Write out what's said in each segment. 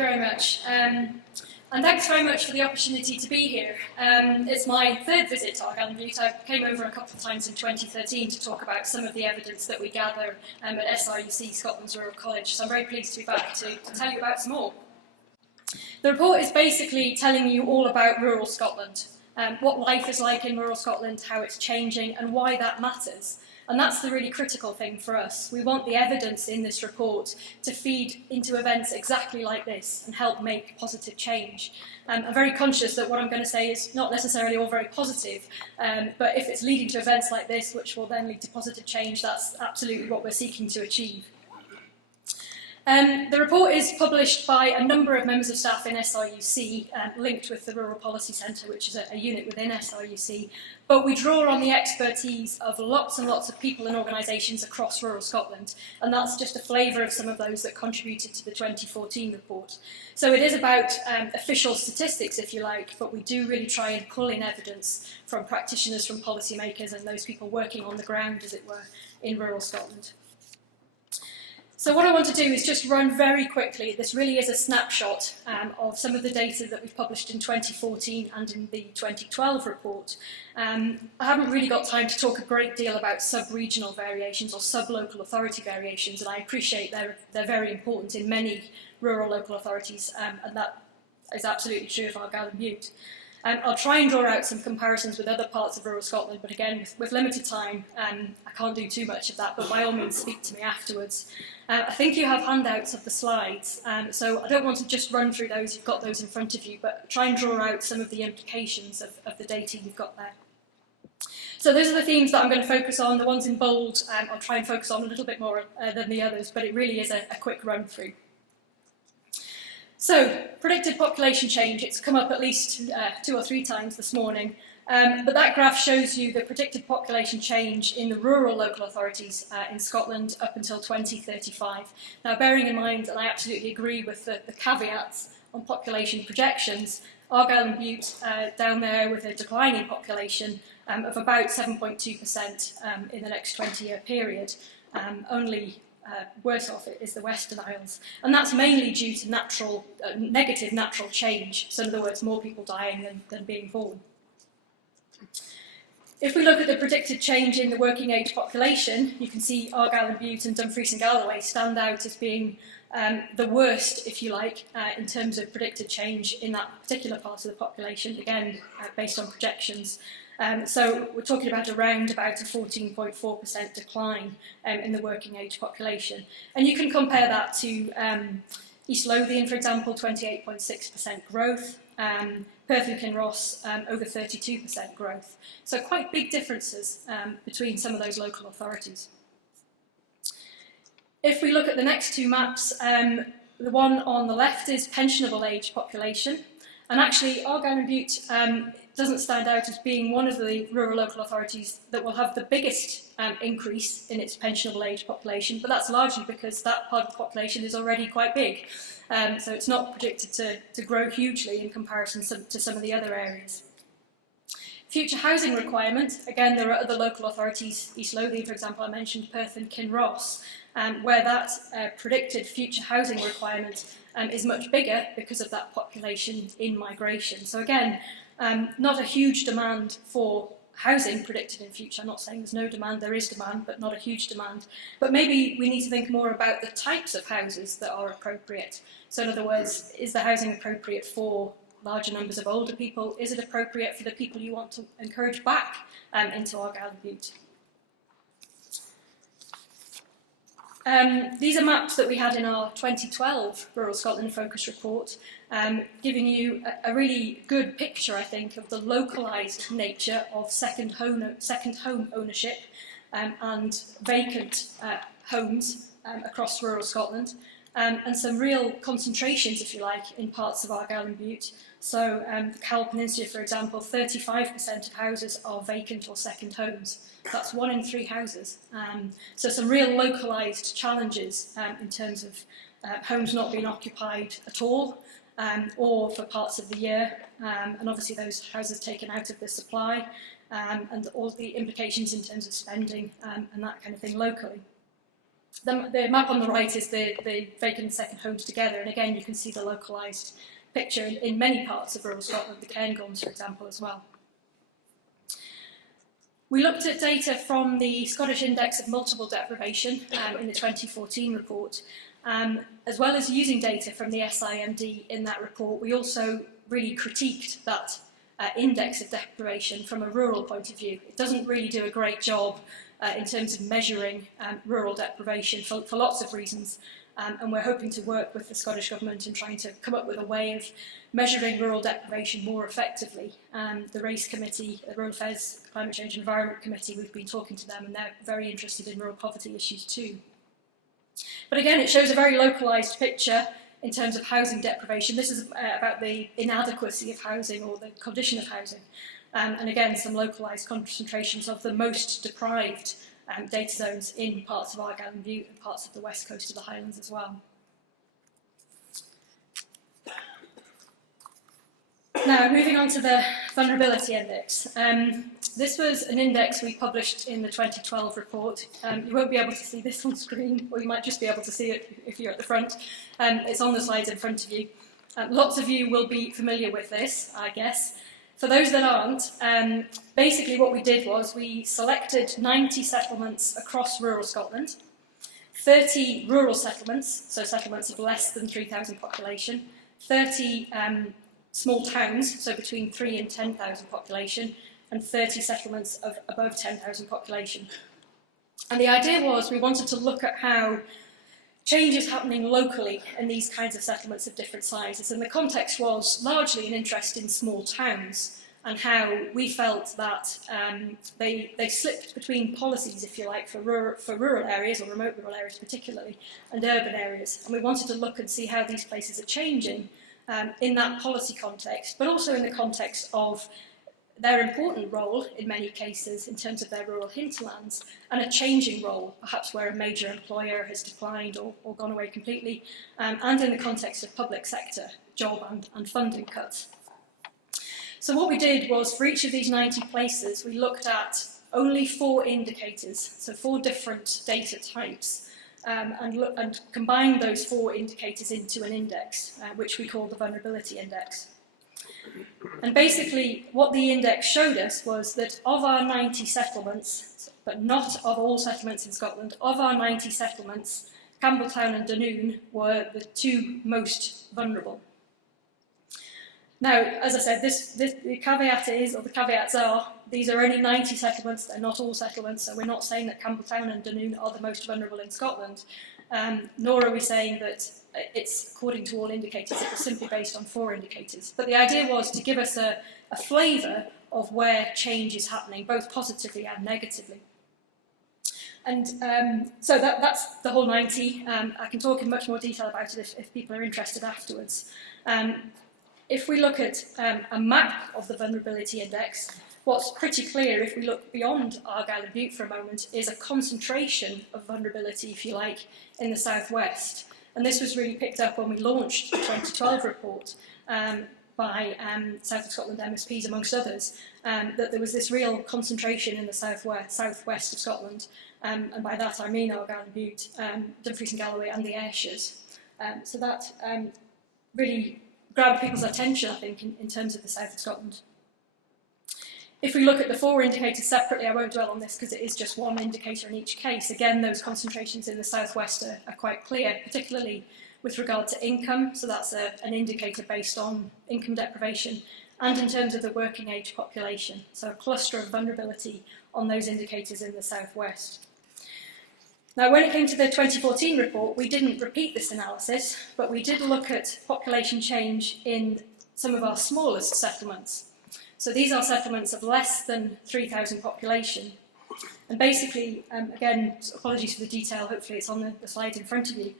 you very much. And thanks very much for the opportunity to be here. It's my third visit to Argyll and Bute. I came over a couple of times in 2013 to talk about some of the evidence that we gather at SRUC, Scotland's Rural College, so I'm very pleased to be back to tell you about some more. The report is basically telling you all about rural Scotland, what life is like in rural Scotland, how it's changing, and why that matters. And that's the really critical thing for us. We want the evidence in this report to feed into events exactly like this and help make positive change. I'm very conscious that what I'm going to say is not necessarily all very positive, but if it's leading to events like this, which will then lead to positive change, that's absolutely what we're seeking to achieve. The report is published by a number of members of staff in SRUC, linked with the Rural Policy Centre, which is a unit within SRUC, but we draw on the expertise of lots and lots of people and organisations across rural Scotland, and that's just a flavour of some of those that contributed to the 2014 report. So it is about official statistics, if you like, but we do really try and pull in evidence from practitioners, from policymakers, and those people working on the ground, as it were, in rural Scotland. So what I want to do is just run very quickly. This really is a snapshot of some of the data that we've published in 2014 and in the 2012 report. I haven't really got time to talk a great deal about sub-regional variations or sub-local authority variations, and I appreciate they're very important in many rural local authorities, and that is absolutely true of Argyll and Bute. I'll try and draw out some comparisons with other parts of rural Scotland, but again, with limited time, I can't do too much of that, but by all means speak to me afterwards. I think you have handouts of the slides, so I don't want to just run through those, you've got those in front of you, but try and draw out some of the implications of the data you've got there. So those are the themes that I'm going to focus on. The ones in bold I'll try and focus on a little bit more than the others, but it really is a quick run through. So, predicted population change, it's come up at least 2 or 3 times this morning, but that graph shows you the predicted population change in the rural local authorities in Scotland up until 2035. Now, bearing in mind, and I absolutely agree with the caveats on population projections, Argyll and Bute down there with a declining population of about 7.2% in the next 20-year period, only worse off is the Western Isles, and that's mainly due to negative natural change, so in other words more people dying than being born. If we look at the predicted change in the working age population, you can see Argyll and Bute and Dumfries and Galloway stand out as being the worst, if you like, in terms of predicted change in that particular part of the population, again based on projections. So we're talking about around about a 14.4% decline in the working age population. And you can compare that to East Lothian, for example, 28.6% growth, Perth and Kinross, over 32% growth. So quite big differences between some of those local authorities. If we look at the next 2 maps, the one on the left is pensionable age population. And actually, Argyll and Bute doesn't stand out as being one of the rural local authorities that will have the biggest increase in its pensionable age population, but that's largely because that part of the population is already quite big. So it's not predicted to grow hugely in comparison to some of the other areas. Future housing requirement, again, there are other local authorities, East Lothian, for example, I mentioned Perth and Kinross, where that predicted future housing requirement is much bigger because of that population in migration. So again, not a huge demand for housing predicted in future. I'm not saying there's no demand, there is demand, but not a huge demand. But maybe we need to think more about the types of houses that are appropriate. So in other words, is the housing appropriate for larger numbers of older people? Is it appropriate for the people you want to encourage back into Argyll and Bute? These are maps that we had in our 2012 Rural Scotland Focus report, giving you a really good picture, I think, of the localised nature of second home ownership and vacant homes across rural Scotland, and some real concentrations, if you like, in parts of Argyll and Bute. So the Cowal Peninsula, for example, 35% of houses are vacant or second homes. That's 1 in 3 houses. So some real localised challenges in terms of homes not being occupied at all, or for parts of the year, and obviously those houses taken out of the supply, and all the implications in terms of spending and that kind of thing locally. The map on the right is the vacant and second homes together, and again you can see the localised picture in many parts of rural Scotland, the Cairngorms, for example, as well. We looked at data from the Scottish Index of Multiple Deprivation in the 2014 report, as well as using data from the SIMD in that report. We also really critiqued that index of deprivation from a rural point of view. It doesn't really do a great job in terms of measuring rural deprivation for lots of reasons, and we're hoping to work with the Scottish Government in trying to come up with a way of measuring rural deprivation more effectively. The RACE Committee, the Rural Affairs, Climate Change and Environment Committee, we've been talking to them and they're very interested in rural poverty issues too. But again, it shows a very localised picture in terms of housing deprivation. This is about the inadequacy of housing or the condition of housing. And again, some localised concentrations of the most deprived data zones in parts of Argyll and Bute and parts of the west coast of the Highlands as well. Now, moving on to the vulnerability index. This was an index we published in the 2012 report. You won't be able to see this on screen, or you might just be able to see it if you're at the front. It's on the slides in front of you. Lots of you will be familiar with this, I guess. For those that aren't, basically what we did was we selected 90 settlements across rural Scotland, 30 rural settlements, so settlements of less than 3,000 population, 30 small towns, so between 3 and 10,000 population, and 30 settlements of above 10,000 population. And the idea was we wanted to look at how change is happening locally in these kinds of settlements of different sizes. And the context was largely an interest in small towns and how we felt that they slipped between policies, if you like, for rural areas, or remote rural areas particularly, and urban areas. And we wanted to look and see how these places are changing in that policy context, but also in the context of their important role in many cases in terms of their rural hinterlands, and a changing role, perhaps where a major employer has declined or gone away completely, and in the context of public sector job and funding cuts. So what we did was, for each of these 90 places, we looked at only 4 indicators, so 4 different data types, and combined those 4 indicators into an index, which we call the vulnerability index. And basically what the index showed us was that of our 90 settlements, but not of all settlements in Scotland, of our 90 settlements, Campbeltown and Dunoon were the 2 most vulnerable. Now, as I said, the caveat is, or the caveats are, these are only 90 settlements, they're not all settlements, so we're not saying that Campbeltown and Dunoon are the most vulnerable in Scotland, nor are we saying that it's according to all indicators. It was simply based on 4 indicators. But the idea was to give us a flavour of where change is happening, both positively and negatively. And so that's the whole 90. I can talk in much more detail about it if people are interested afterwards. If we look at a map of the vulnerability index, what's pretty clear, if we look beyond Argyll and Bute for a moment, is a concentration of vulnerability, if you like, in the southwest. And this was really picked up when we launched the 2012 report by South of Scotland MSPs, amongst others, that there was this real concentration in the southwest of Scotland. And by that I mean Argyll and Bute, Dumfries and Galloway and the Ayrshires. So that really grabbed people's attention, I think, in terms of the south of Scotland. If we look at the 4 indicators separately, I won't dwell on this because it is just one indicator in each case. Again, those concentrations in the southwest are quite clear, particularly with regard to income. So that's an indicator based on income deprivation, and in terms of the working age population. So a cluster of vulnerability on those indicators in the southwest. Now, when it came to the 2014 report, we didn't repeat this analysis, but we did look at population change in some of our smallest settlements. So these are settlements of less than 3,000 population. And basically, again, apologies for the detail, hopefully it's on the slide in front of you.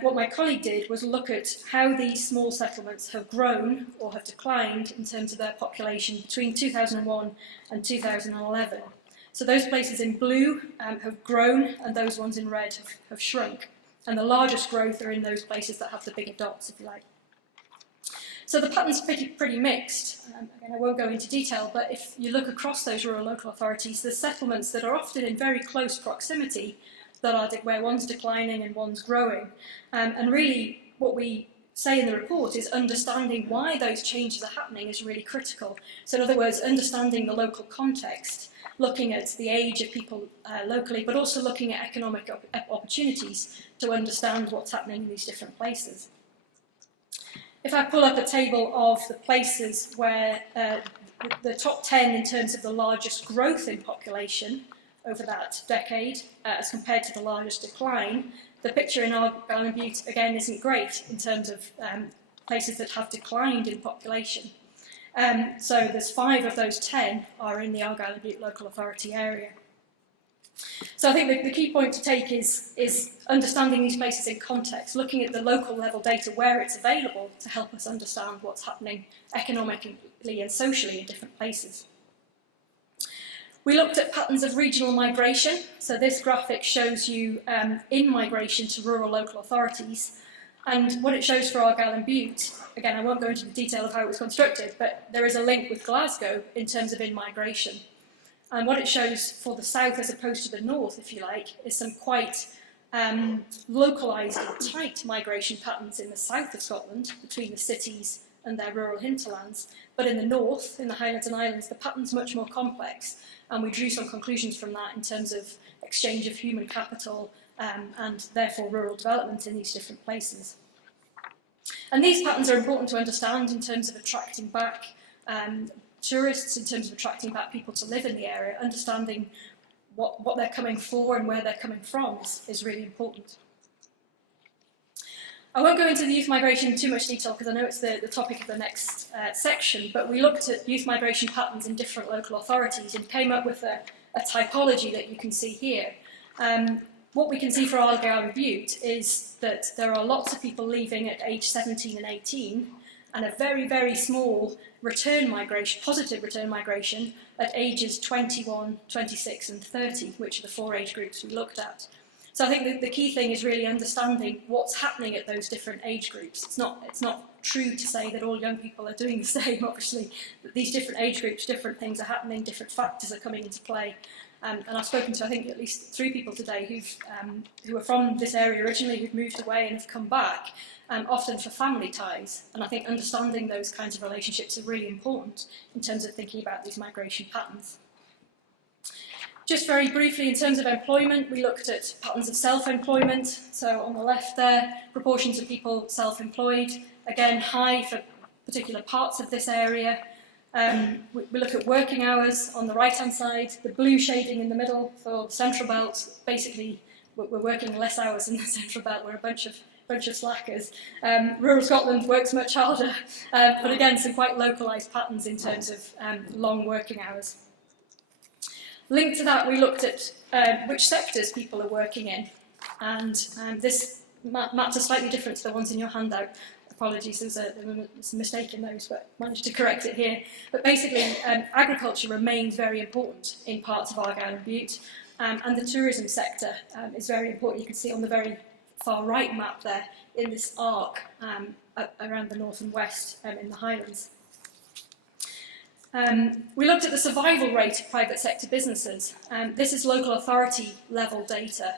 What my colleague did was look at how these small settlements have grown or have declined in terms of their population between 2001 and 2011. So those places in blue have grown, and those ones in red have shrunk. And the largest growth are in those places that have the bigger dots, if you like. So the pattern's pretty mixed. Again, I won't go into detail, but if you look across those rural local authorities, the settlements that are often in very close proximity where one's declining and one's growing. And really what we say in the report is understanding why those changes are happening is really critical. So in other words, understanding the local context, looking at the age of people locally, but also looking at economic opportunities to understand what's happening in these different places. If I pull up a table of the places where the top 10 in terms of the largest growth in population over that decade as compared to the largest decline, the picture in Argyll and Bute again isn't great in terms of places that have declined in population. So there's 5 of those 10 are in the Argyll and Bute local authority area. So I think the key point to take is understanding these places in context, looking at the local level data where it's available to help us understand what's happening economically and socially in different places. We looked at patterns of regional migration. So this graphic shows you in-migration to rural local authorities. And what it shows for Argyll and Bute, again, I won't go into the detail of how it was constructed, but there is a link with Glasgow in terms of in-migration. And what it shows for the south as opposed to the north, if you like, is some quite localised and tight migration patterns in the south of Scotland between the cities and their rural hinterlands. But in the north, in the Highlands and Islands, the pattern's much more complex. And we drew some conclusions from that in terms of exchange of human capital and therefore rural development in these different places. And these patterns are important to understand in terms of attracting back tourists, in terms of attracting back people to live in the area. Understanding what they're coming for and where they're coming from is really important. I won't go into the youth migration in too much detail because I know it's the topic of the next section, but we looked at youth migration patterns in different local authorities and came up with a typology that you can see here. What we can see for Argyll and Bute is that there are lots of people leaving at age 17 and 18 and a very, very small return migration, positive return migration at ages 21, 26 and 30, which are the 4 age groups we looked at. So I think that the key thing is really understanding what's happening at those different age groups. It's not true to say that all young people are doing the same, obviously. But these different age groups, different things are happening, different factors are coming into play. And I've spoken to, I think, at least 3 people today who are from this area originally, who've moved away and have come back, often for family ties. And I think understanding those kinds of relationships are really important in terms of thinking about these migration patterns. Just very briefly, in terms of employment, we looked at patterns of self-employment. So on the left there, proportions of people self-employed, again, high for particular parts of this area. We look at working hours on the right-hand side, the blue shading in the middle for Central Belt. Basically, we're working less hours in the Central Belt. We're a bunch of slackers. Rural Scotland works much harder, but again, some quite localised patterns in terms of long working hours. Linked to that, we looked at which sectors people are working in, and this maps are slightly different to the ones in your handout. Apologies, there's a mistake in those, but managed to correct it here. But basically, agriculture remains very important in parts of Argyll and Bute, and the tourism sector is very important. You can see on the very far right map there in this arc around the north and west in the Highlands. We looked at the survival rate of private sector businesses. This is local authority level data,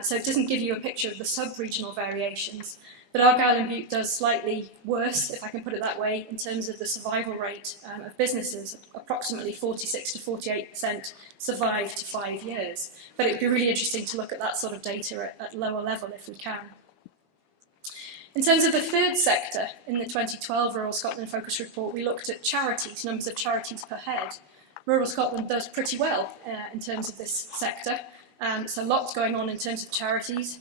so it doesn't give you a picture of the sub-regional variations. But Argyll and Bute does slightly worse, if I can put it that way, in terms of the survival rate of businesses. Approximately 46 to 48% survive to 5 years. But it'd be really interesting to look at that sort of data at lower level if we can. In terms of the third sector, in the 2012 Rural Scotland Focus Report, we looked at charities, numbers of charities per head. Rural Scotland does pretty well in terms of this sector. So lots going on in terms of charities.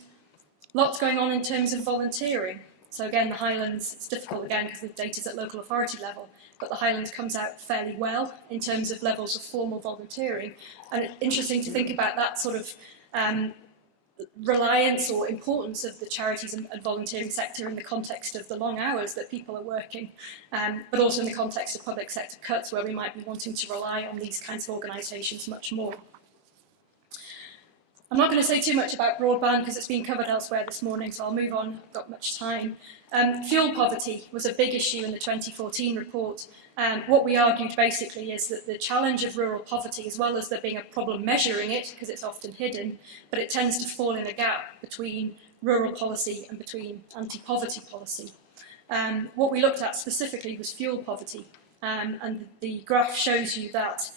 Lots going on in terms of volunteering. So again, the Highlands, it's difficult again because the data's at local authority level, but the Highlands comes out fairly well in terms of levels of formal volunteering. And it's interesting to think about that sort of reliance or importance of the charities and volunteering sector in the context of the long hours that people are working, but also in the context of public sector cuts where we might be wanting to rely on these kinds of organisations much more. I'm not going to say too much about broadband because it's been covered elsewhere this morning, so I'll move on. I've got much time. Fuel poverty was a big issue in the 2014 report. What we argued basically is that the challenge of rural poverty, as well as there being a problem measuring it, because it's often hidden, but it tends to fall in a gap between rural policy and between anti-poverty policy. What we looked at specifically was fuel poverty, and the graph shows you that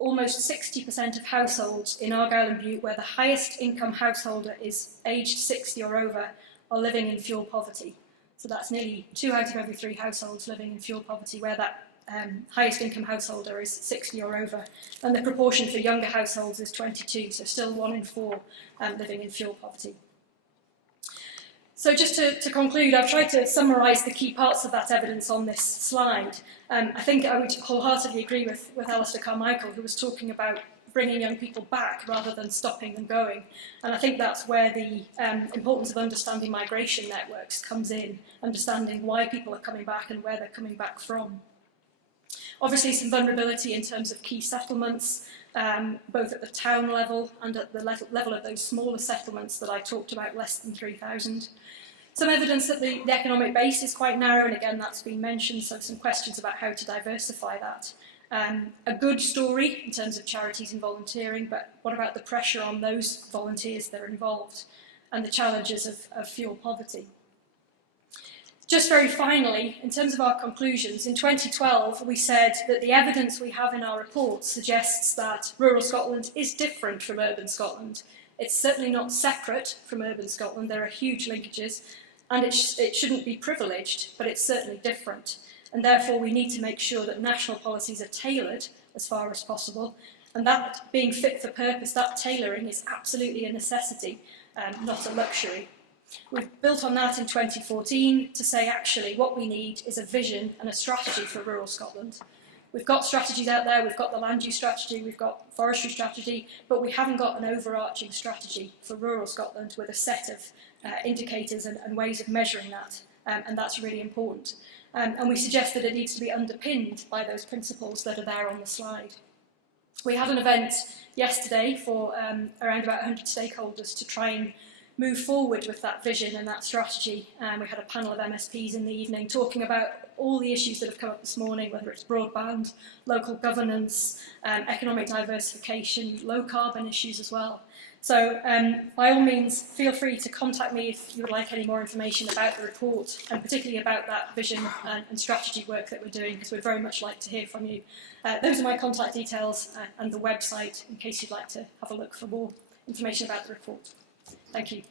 almost 60% of households in Argyll and Bute, where the highest income householder is aged 60 or over, are living in fuel poverty. So that's nearly 2 out of every 3 households living in fuel poverty, where that highest income householder is 60 or over. And the proportion for younger households is 22, so still 1 in 4 living in fuel poverty. So just to conclude, I've tried to summarise the key parts of that evidence on this slide. I think I would wholeheartedly agree with Alistair Carmichael, who was talking about bringing young people back rather than stopping them going. And I think that's where the importance of understanding migration networks comes in, understanding why people are coming back and where they're coming back from. Obviously, some vulnerability in terms of key settlements, both at the town level and at the level of those smaller settlements that I talked about, less than 3,000. Some evidence that the economic base is quite narrow, and again that's been mentioned, so some questions about how to diversify that. A good story in terms of charities and volunteering, but what about the pressure on those volunteers that are involved, and the challenges of fuel poverty? Just very finally, in terms of our conclusions, in 2012 we said that the evidence we have in our report suggests that rural Scotland is different from urban Scotland. It's certainly not separate from urban Scotland, there are huge linkages, and it shouldn't be privileged, but it's certainly different. And therefore we need to make sure that national policies are tailored as far as possible, and that being fit for purpose, that tailoring is absolutely a necessity, not a luxury. We've built on that in 2014 to say actually what we need is a vision and a strategy for rural Scotland. We've got strategies out there, we've got the land use strategy, we've got forestry strategy, but we haven't got an overarching strategy for rural Scotland with a set of indicators and ways of measuring that, and that's really important. And we suggest that it needs to be underpinned by those principles that are there on the slide. We had an event yesterday for around about 100 stakeholders to try and move forward with that vision and that strategy. We had a panel of MSPs in the evening talking about all the issues that have come up this morning, whether it's broadband, local governance, economic diversification, low carbon issues as well. So by all means, feel free to contact me if you would like any more information about the report, and particularly about that vision and strategy work that we're doing, because we'd very much like to hear from you. Those are my contact details and the website, in case you'd like to have a look for more information about the report. Thank you.